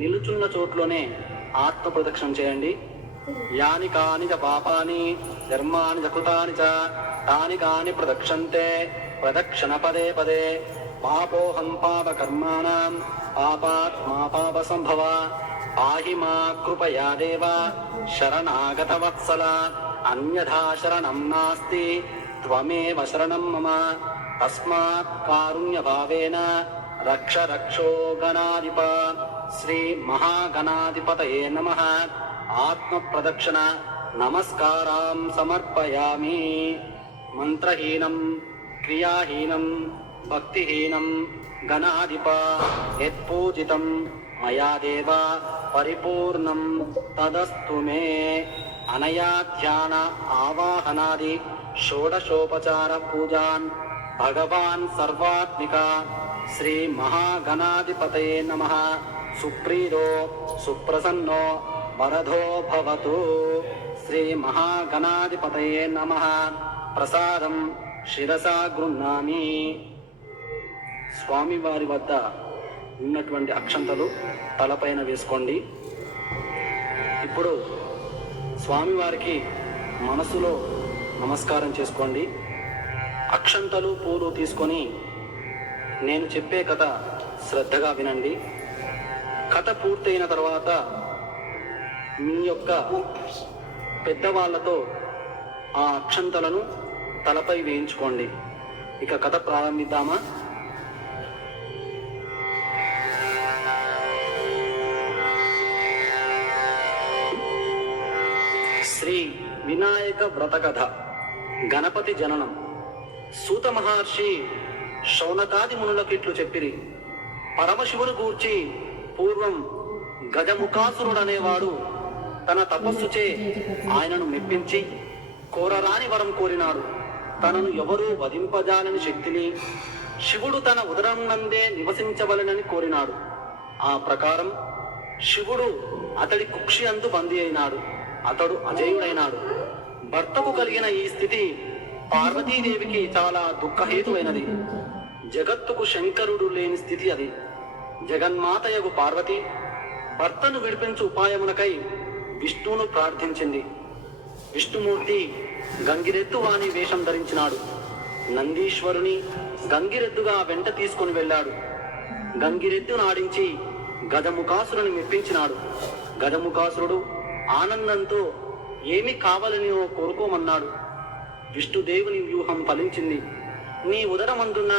నిలుచున్న చోట్లోనే ఆత్మ ప్రదక్షిణం చేయండి. యాని కాని చ పాపాని ధర్మాని చ కృతాని చ తాని కాని ప్రదక్షంతే ప్రదక్షిణ పదే పదే. పాపోహం పాపకర్మాణం పాపాత్మా పాప సంభవ. పాహి మా కృపయా దేవ శరణాగత వత్సల. అన్యథా శరణం నాస్తి త్వమేవ శరణం మమ. తస్మాత్ కారుణ్య భావేన రక్ష రక్షో గణాధిప. శ్రీ మహాగణాధిపతయే నమః. ఆత్మ ప్రదక్షిణ నమస్కారం సమర్పయామి. మంత్రహీనం క్రియాహీనం భక్తిహీనం గణాధిప యత్పూజితం మయా దేవ పరిపూర్ణం తదస్తు మే. అనయా ధ్యాన ఆవాహనాది షోడశోపచార పూజాన్ భగవాన్ సర్వాత్మిక శ్రీ మహాగణాధిపతయే నమః. సుప్రీదో సుప్రసన్నో వరదో భవతు. శ్రీ మహాగణాధిపతయే నమః. ప్రసాదం శిరసా గృహ్ణామి. స్వామివారి వద్ద ఉన్నటువంటి అక్షంతలు తలపైన వేసుకోండి. ఇప్పుడు స్వామివారికి మనసులో నమస్కారం చేసుకోండి. అక్షంతలు పూలు తీసుకొని నేను చెప్పే కథ శ్రద్ధగా వినండి. కథ పూర్తయిన తర్వాత మీ యొక్క పెద్దవాళ్లతో ఆ అక్షంతలను తలపై వేయించుకోండి. ఇక కథ ప్రారంభిద్దామా? శ్రీ వినాయక వ్రత కథ. గణపతి జననం. సూత మహర్షి శౌనకాది మునులకిట్లు చెప్పిరి. పరమశివుని గూర్చి పూర్వం గజముఖాసురుడనేవాడు తన తపస్సుచే ఆయనను మెప్పించి కోరరాని వరం కోరినాడు. తనను ఎవరూ వధింపజాలని శక్తిని శివుడు తన ఉదరం నందే నివసించవలనని కోరినాడు. ఆ ప్రకారం శివుడు అతడి కుక్షి అందు బందీ అయినాడు. అతడు అజేయుడైనాడు. భర్తకు కలిగిన ఈ స్థితి పార్వతీదేవికి చాలా దుఃఖహేతువైనది. జగత్తుకు శంకరుడు లేని స్థితి అది. జగన్మాతయగు పార్వతి భర్తను విడిపించు ఉపాయమునకై విష్ణువును ప్రార్థించింది. విష్ణుమూర్తి గంగిరెద్దు వాని వేషం ధరించినాడు. నందీశ్వరుని గంగిరెద్దుగా వెంట తీసుకుని వెళ్ళాడు. గంగిరెద్దును ఆడించి గజముఖాసురుని మెప్పించినాడు. గజముఖాసురుడు ఆనందంతో ఏమి కావాలని కోరుకోమన్నాడు. విష్ణుదేవుని వ్యూహం ఫలించింది. నీ ఉదరమందున్న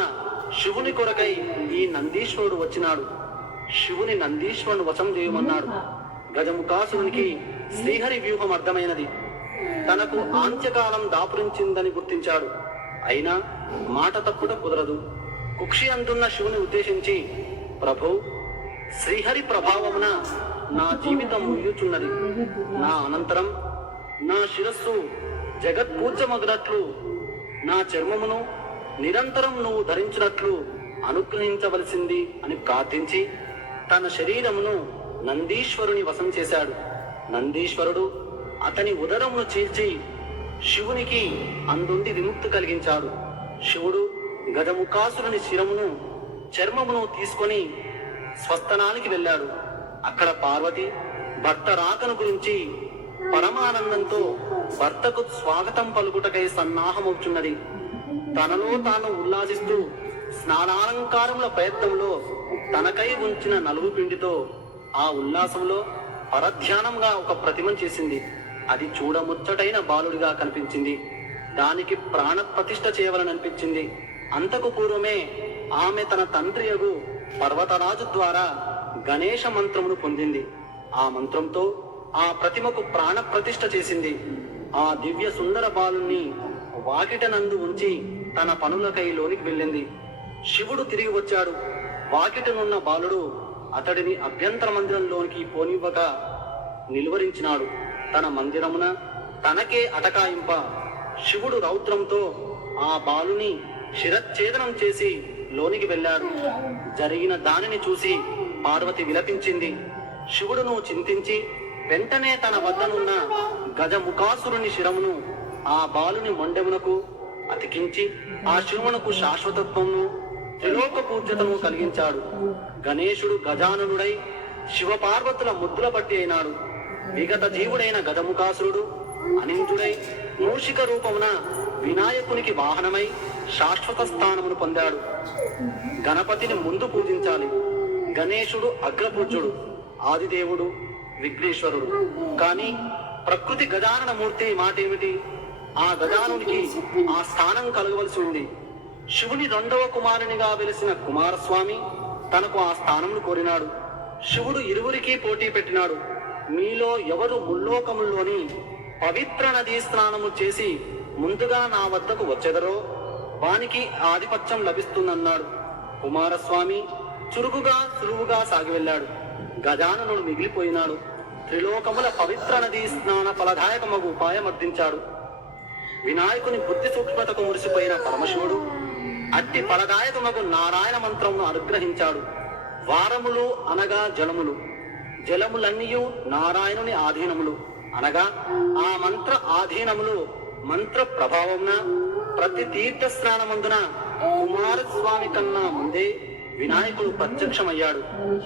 శివుని కొరకై ఈ నందీశ్వరుడు వచ్చినాడు. శివుని నందీశ్వరుని వశం చేయమన్నాడు. గజముఖాసురునికి శ్రీహరి వ్యూహం అర్థమైనది. తనకు ఆంత్యకాలం దాపురించిందని గుర్తించాడు. అయినా మాట తప్పుట కుదరదు. కుక్షి అందున్న శివుని ఉద్దేశించి, ప్రభు, శ్రీహరి ప్రభావమున నా జీవితం ముగియుచున్నది. నా అనంతరం నా శిరస్సు జగత్పూజ్యమగునట్లు, నా చర్మమును నిరంతరం నువ్వు ధరించినట్లు అనుగ్రహించవలసింది అని ప్రార్థించి తన శరీరమును నందీశ్వరుని వశం చేశాడు. నందీశ్వరుడు అతని ఉదరమును చీల్చి శివునికి అందుండి విముక్తి కలిగించాడు. శివుడు గజముఖాసురుని శిరమును చర్మమును తీసుకొని స్వస్థనానికి వెళ్ళాడు. అక్కడ పార్వతి భర్త రాకను గురించి పరమానందంతో భర్తకు స్వాగతం పలుకుటకై సన్నాహమవుతున్నది. తనలో తాను ఉల్లాసిస్తూ స్నానాలంకారముల ప్రయత్నంలో తనకై ఉంచిన నలుగు పిండితో ఆ ఉల్లాసంలో పరధ్యానంగా ఒక ప్రతిమను చేసింది. అది చూడముచ్చటైన బాలుడిగా కనిపించింది. దానికి ప్రాణ ప్రతిష్ఠ చేయవలననిపించింది. అంతకు పూర్వమే ఆమె తన తండ్రియగు పర్వతరాజు ద్వారా గణేశ మంత్రమును పొందింది. ఆ మంత్రంతో ఆ ప్రతిమకు ప్రాణ ప్రతిష్ఠ చేసింది. ఆ దివ్య సుందర బాలుణ్ణి వాకిటనందు ఉంచి తన పనులకై లోనికి వెళ్ళింది. శివుడు తిరిగి వచ్చాడు. వాకిటనున్న బాలుడు అతడిని అభ్యంతర మందిరంలోనికి పోనివ్వక నిలువరించినాడు. తన మందిరమున తనకే అటకాయింప శివుడు రౌద్రంతో ఆ బాలుని శిరచ్ఛేదనం చేసి లోనికి వెళ్ళాడు. జరిగిన దానిని చూసి పార్వతి విలపించింది. శివుడును చింతించి వెంటనే తన వద్దనున్న గజముఖాసురుని శిరమును ఆ బాలుని మొండెమునకు అతికించి ఆ శివునకు శాశ్వతత్వమును త్రిలోక పూజ్యతను కలిగించాడు. గణేశుడు గజాననుడై శివపార్వతుల ముద్దుల పట్టి అయినాడు. విగత జీవుడైన గజముఖాసురుడు అనింజుడై మూషిక రూపమున వినాయకునికి వాహనమై శాశ్వత స్థానమును పొందాడు. గణపతిని ముందు పూజించాలి. గణేశుడు అగ్రపూజ్యుడు, ఆదిదేవుడు, విఘ్నేశ్వరుడు. కానీ ప్రకృతి గజానన మూర్తి మాట ఏమిటి? ఆ గజానునికి ఆ స్థానం కలగవలసి ఉంది. శివుని రెండవ కుమారునిగా వెలిసిన కుమారస్వామి తనకు ఆ స్థానమును కోరినాడు. శివుడు ఇరువురికి పోటీ పెట్టినాడు. మీలో ఎవరు ముల్లోకముల్లోని పవిత్ర నదీ స్నానము చేసి ముందుగా నా వద్దకు వచ్చెదరో వానికి ఆధిపత్యం లభిస్తుందన్నాడు. కుమారస్వామి చురుకుగా సులువుగా సాగి వెళ్ళాడు. గజాననుడు మిగిలిపోయినాడు. త్రిలోకముల పవిత్ర నదీ స్నాన ఫలదాయకమగు ఉపాయం అర్థించాడు. వినాయకుని బుద్ధి సూక్ష్మతకు మురిసిపోయిన పరమశివుడు అట్టి ఫలదాయకమగు నారాయణ మంత్రమును అనుగ్రహించాడు. వారములు అనగా జలములు, జలములన్నీయు నారాయణుని ఆధీనములు అనగా ఆ మంత్ర ఆధీనములు మంత్ర ప్రభావమున ప్రతి తీర్థ స్నానమందున కుమారస్వామి కన్నా ముందే వినాయకుడు ప్రత్యక్షమయ్యాడు.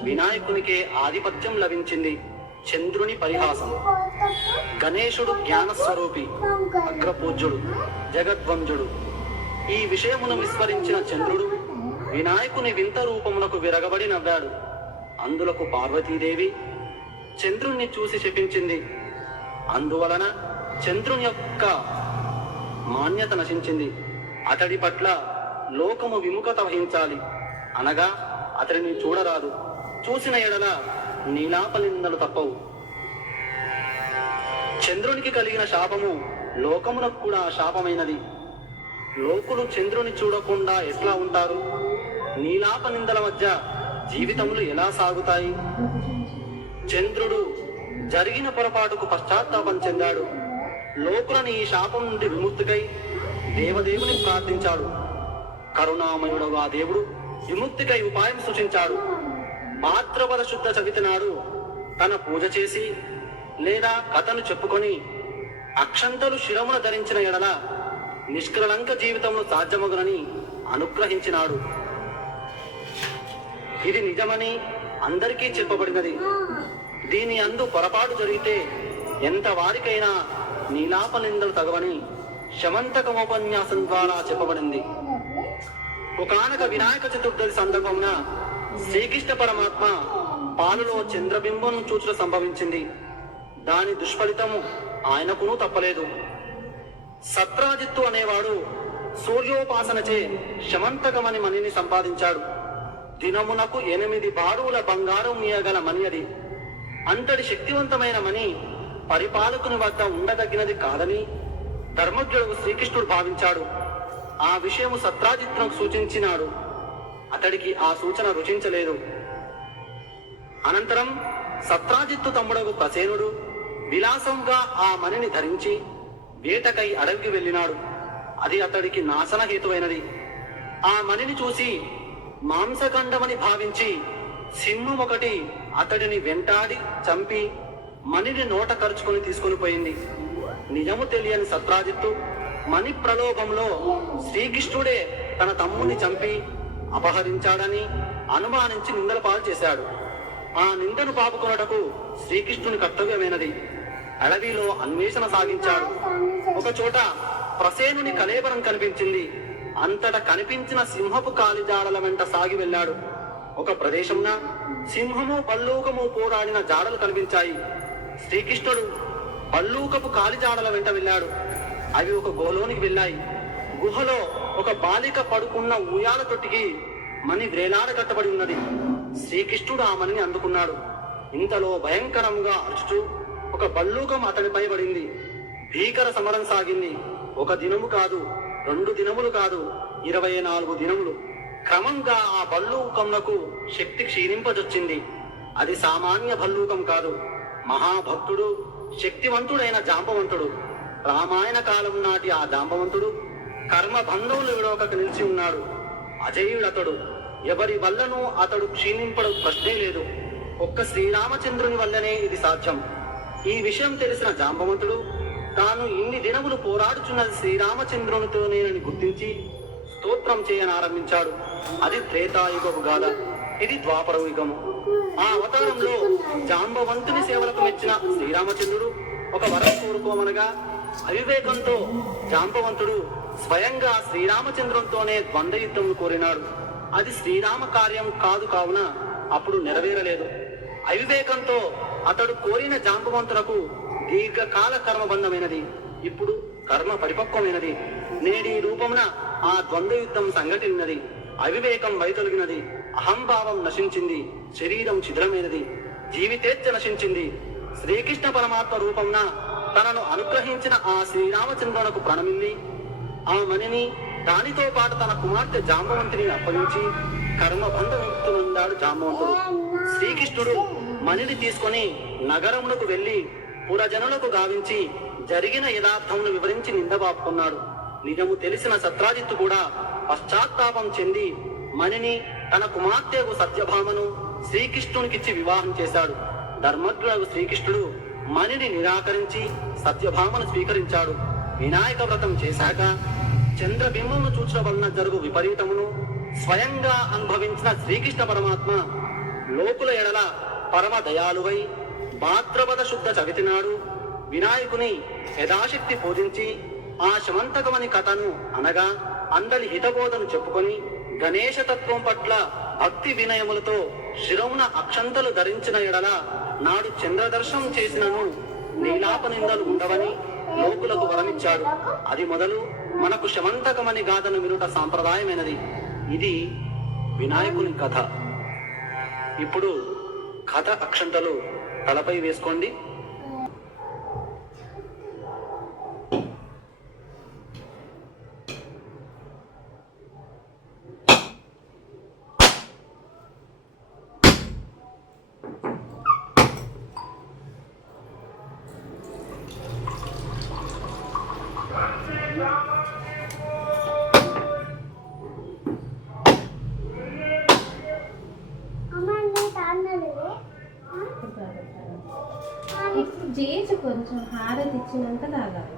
వినాయకునికే ఆధిపత్యం లభించింది. చంద్రుని పరిహాసం. గణేశుడు జ్ఞానస్వరూపి, అగ్రపూజ్యుడు, జగద్వంజుడు. ఈ విషయమును విస్మరించిన చంద్రుడు వినాయకుని వింత రూపమునకు విరగబడి నవ్వాడు. అందులకు పార్వతీదేవి చంద్రుణ్ణి చూసి శపించింది. అందువలన చంద్రుని యొక్క మాన్యత నశించింది. అతడి పట్ల లోకము విముఖత వహించాలి, అనగా అతడిని చూడరాదు. చూసిన ఎడల నీలాపనిందలు తప్పవు. చంద్రునికి కలిగిన శాపము లోకమునకు కూడా శాపమైనది. లోకులు చంద్రుని చూడకుండా ఎట్లా ఉంటారు? నీలాపనిందల మధ్య జీవితములు ఎలా సాగుతాయి? చంద్రుడు జరిగిన పొరపాటుకు పశ్చాత్తాపం చెందాడు. లోకులను ఈ శాపం నుండి విముక్తికై దేవదేవుని ప్రార్థించాడు. కరుణామయుడుగా దేవుడు విముక్తికై ఉపాయం సూచించాడు. భాద్రపద శుద్ధ చవితి నాడు తన పూజ చేసి లేదా కథను చెప్పుకొని అక్షంతలు శిరమున ధరించిన ఎడల నిష్కలంక జీవితంలో సాధ్యమగునని అనుగ్రహించినాడు. ఇది నిజమని అందరికీ చెప్పబడినది. దీని అందు పొరపాటు జరిగితే ఎంత వారికైనా నీలాపనిందలు తగవని శమంతకమోపన్యాసం ద్వారా చెప్పబడింది. ఒకానొక వినాయక చతుర్థి సందర్భమున శ్రీకృష్ణ పరమాత్మ పాలులో చంద్రబింబం చూచుట సంభవించింది. దాని దుష్ఫలితము ఆయనకును తప్పలేదు. సత్రాజిత్తు అనేవాడు సూర్యోపాసనచే శమంతకమని మణిని సంపాదించాడు. దినమునకు 8 బారుల బంగారం మీయగల మణి అది. అంతటి శక్తివంతమైన మణి పరిపాలకుని వద్ద ఉండదగినది కాదని ధర్మజ్ఞుడు శ్రీకృష్ణుడు భావించాడు. ఆ విషయము సత్రాజిత్తునకు సూచించినాడు. అతడికి ఆ సూచన రుచించలేదు. అనంతరం సత్రాజిత్తు తమ్ముడగు ప్రసేనుడు విలాసంగా ఆ మణిని ధరించి వేటకై అడవికి వెళ్ళినాడు. అది అతడికి నాశన హేతువైనది. ఆ మణిని చూసి మాంసఖండమని భావించి సింహం ఒకటి అతడిని వెంటాడి చంపి మణిని నోట కరుచుకొని తీసుకుని పోయింది. నిజము తెలియని సత్రాజిత్తు మణి ప్రలోభంలో శ్రీకృష్ణుడే తన తమ్ముని చంపి అపహరించాడని అనుమానించి నిందల పాలు చేశాడు. ఆ నిందను పాపుకొనుటకు శ్రీకృష్ణుని కర్తవ్యమైనది. అడవిలో అన్వేషణ సాగించాడు. ఒక చోట ప్రసేనుని కళేబరం కనిపించింది. అంతట కనిపించిన సింహపు కాలిజాడల వెంట సాగి వెళ్ళాడు. ఒక ప్రదేశంన సింహము పల్లూకము పోరాడిన జాడలు కనిపించాయి. శ్రీకృష్ణుడు పల్లూకపు కాలిజాడల వెంట వెళ్ళాడు. అవి ఒక గుహలోనికి వెళ్ళాయి. గుహలో ఒక బాలిక పడుకున్న ఉయ్యాల తొట్టికి మణి వ్రేలాడ కట్టబడి ఉన్నది. శ్రీకృష్ణుడు ఆ మణిని అందుకున్నాడు. ఇంతలో భయంకరంగా అరుచుతూ ఒక బల్లూకం అతనిపై పడింది. భీకర సమరం సాగింది. 1 దినము కాదు, 2 దినములు కాదు, 24 దినములు. క్రమంగా ఆ భల్లూకంకు శక్తి క్షీణింపజొచ్చింది. అది సామాన్య భల్లూకం కాదు. మహాభక్తుడు, శక్తివంతుడైన జాంబవంతుడు. రామాయణ కాలం నాటి ఆ జాంబవంతుడు కర్మ బంధములు విడవక నిలిచి ఉన్నాడు. అజేయుడతడు. ఎవరి వల్లనూ అతడు క్షీణింపడం ప్రశ్నే లేదు. ఒక్క శ్రీరామచంద్రుని వల్లనే ఇది సాధ్యం. ఈ విషయం తెలిసిన జాంబవంతుడు తాను ఇన్ని దినములు పోరాడుచున్నది శ్రీరామచంద్రునితోనేనని గుర్తించి స్తోత్రం చేయనారంభించాడు. అది త్రేతాయుగము గాథ. ఇది ద్వాపర యుగము. ఆ అవతారంలో జాంబవంతుని సేవలకు మెచ్చిన శ్రీరామచంద్రుడు ఒక వరం కోరుకోమనగా అవివేకంతో జాంబవంతుడు స్వయంగా శ్రీరామచంద్రునితోనే ద్వంద్వయుద్ధం కోరినాడు. అది శ్రీరామ కార్యం కాదు కావున అప్పుడు నెరవేరలేదు. అవివేకంతో అతడు కోరిన జాంబవంతులకు దీర్ఘకాల కర్మబంధమైనది. ఇప్పుడు కర్మ పరిపక్వమైనది. నేడి రూపమున ఆ ద్వంద్వయుద్ధం సంఘటినది. అవివేకం వైతొలిగినది. అహంభావం నశించింది. శరీరం శిథిలమైనది. జీవితేచ్ఛ నశించింది. శ్రీకృష్ణ పరమాత్మ రూపమున తనను అనుగ్రహించిన ఆ శ్రీరామచంద్రునకు ప్రణమిల్లి ఆ మణిని దానితో పాటు తన కుమార్తె జాంబవంతిని అప్పగించి కర్మబంధముక్తులున్నాడు జాంబవంతుడు. శ్రీకృష్ణుడు మణిని తీసుకొని నగరములకు వెళ్లి పురజనులకు గావించి జరిగిన యథార్థమును వివరించి నిందబాపుకున్నాడు. నిజము తెలిసిన సత్రాజిత్తు కూడా పశ్చాత్తాపం చెంది మణిని తన కుమార్తెకు సత్యభామను శ్రీకృష్ణునికిచ్చి వివాహం చేశాడు. ధర్మజ్ఞుడు శ్రీకృష్ణుడు మణిని నిరాకరించి సత్యభామను స్వీకరించాడు. వినాయక వ్రతం చేశాక చంద్రబింబమును చూచడం వలన జరుగు విపరీతమును స్వయంగా అనుభవించిన శ్రీకృష్ణ పరమాత్మ లోకుల ఎడల పరమ దయాలువై భాద్రపద శుద్ధ చవితి నాడు వినాయకుని యథాశక్తి పూజించి ఆ శమంతకమని కథను అనగా అందరి హితబోధను చెప్పుకొని గణేశతత్వం పట్ల భక్తి వినయములతో శిరమున అక్షంతలు ధరించిన ఎడల నాడు చంద్రదర్శనం చేసినను నీలాప నిందలు ఉండవని లోకులకు వరమిచ్చాడు. అది మొదలు మనకు శమంతకమని గాథను వినుట సాంప్రదాయమైనది. ఇది వినాయకుని కథ. ఇప్పుడు కథ అక్షంతలు తలపై వేసుకోండి. చేసి కొంచెం హారతి ఇచ్చినంత తాగాలి.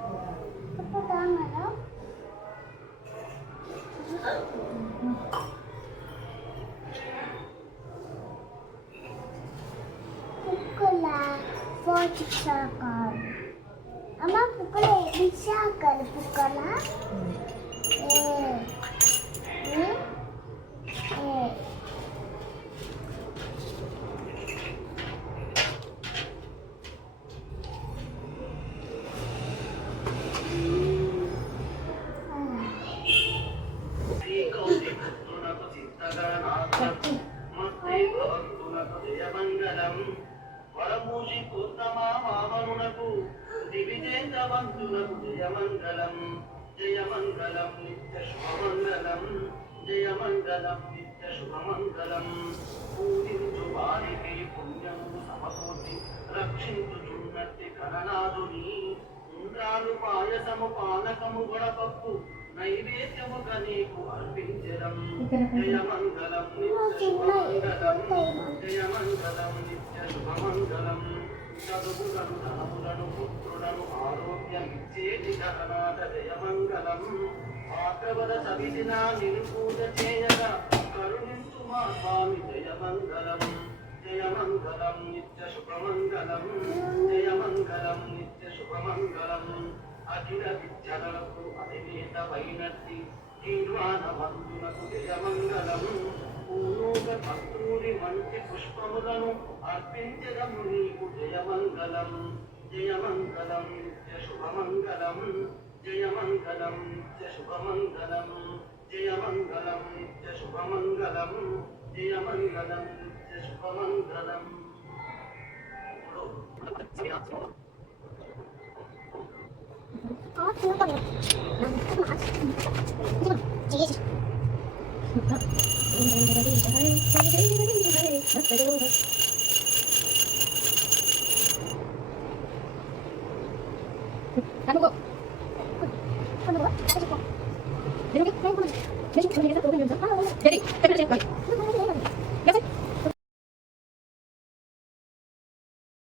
అమ్మ పుక్కల విశాఖలు పుక్కల శీలవంతులకు జయమంగళం జయమంగళం నిత్య శుభమంగళం జయమంగళం నిత్య శుభమంగళం పూజించు వారికి పుణ్యము సమకూర్చి రక్షించుచున్నట్టి గణనాథుని ఉండ్రాలు పాయసము పానకము గొడపప్పు నైవేద్యముగా నీకు అర్పించడం జయమంగళం నిత్య శుభమంగళం జయమంగళం నిత్య శుభమంగళం చదువులను ధనములను పుత్రులను ఆరోగ్యమిచ్చేటి గణనాథ జయమంగళం ఆగ్రవద సవిదిన నిను పూజ చేయగా కరుణించు మా స్వామి జయమంగళం జయమంగళం నిత్య శుభమంగళం జయమంగళం నిత్య శుభమంగళం అఖిల విద్యలకు అధినేతమైనట్టి కీర్వాణ బంధునకు జయమంగళం పూనూక భక్తుని మంచి పుష్పములను అర్పించదము నీకు జయమంగళం జయమంగళం నిత్య శుభమంగళం జయమంగళం నిత్య శుభమంగళం జయమంగళం నిత్య శుభమంగళం జయమంగళం నిత్య శుభమంగళం Jadi,